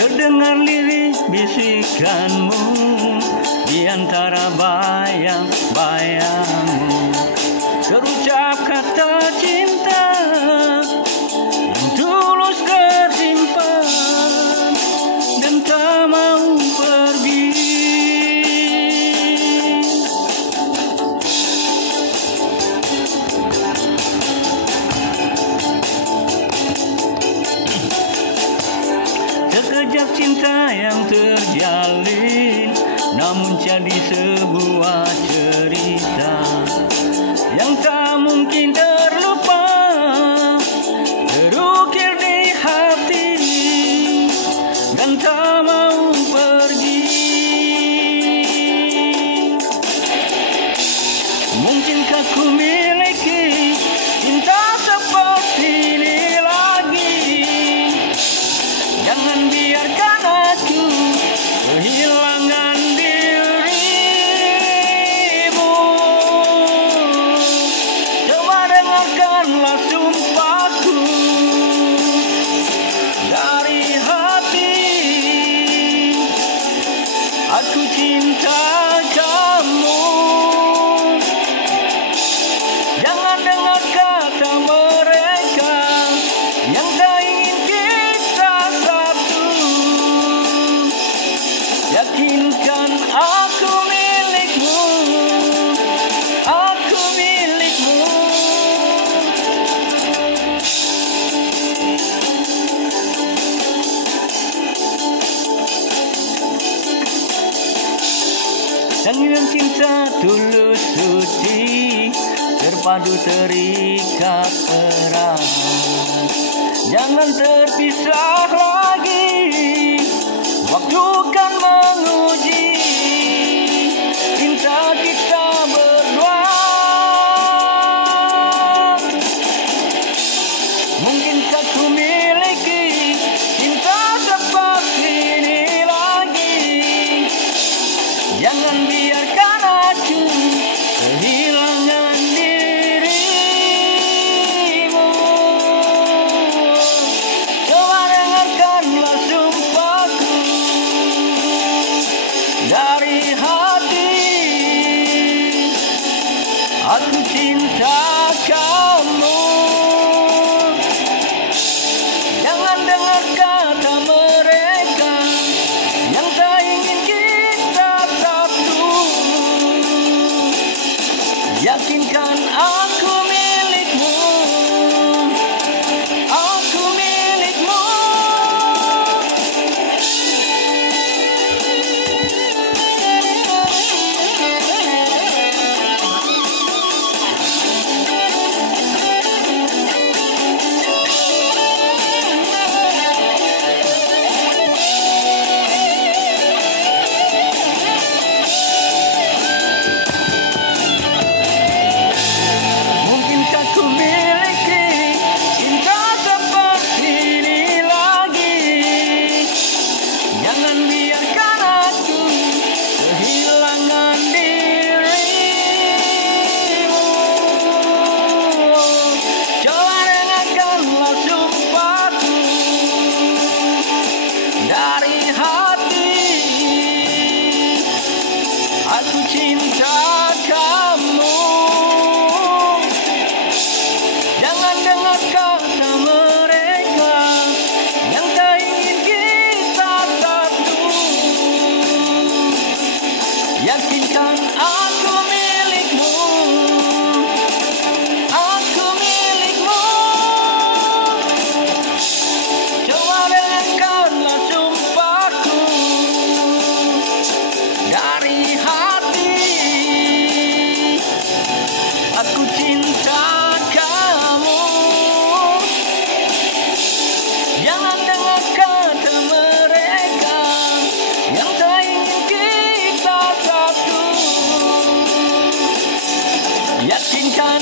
Terdengar lirik bisikanmu di antara bayang-bayangmu, terucap kata cinta yang tulus tersimpan dan tak mau pergi. Sekejap cinta yang terjalin, namun jadi sebuah cerita yang tak mungkin terlupa, terukir di hati dan tak mau pergi. Mungkinkah ku miliki cinta seperti ini lagi? Jangan biarkan aku kehilangan dirimu. Coba dengarkanlah sumpahku dari hati. Aku cinta kamu. Jangan dengar kata mereka yang tak ingin kita satu. Yakinkan aku milikmu, aku milikmu. Dengan cinta tulus suci, terpadu terikat erat, jangan terpisah lagi. Waktu kan menguji cinta kita berdua. Mungkinkah ku miliki cinta seperti ini lagi? Jangan biarkan aku kehilangan dirimu. Coba dengarkanlah sumpahku dari hati. Aku cinta kamu. Jangan dengar kata mereka yang tak ingin kita satu. Yakinkan aku milikmu, aku milikmu. Mungkinkah ku miliki cinta seperti ini lagi? Jangan biarkan aku kehilangan dirimu. Coba dengarkanlah sumpahku dari hati. Aku cinta kamu. Jangan dengar kata mereka yang tak ingin kita satu. Yakinkan aku milikmu, aku milikmu. Coba dengarkanlah sumpahku dari hati. Yakinkan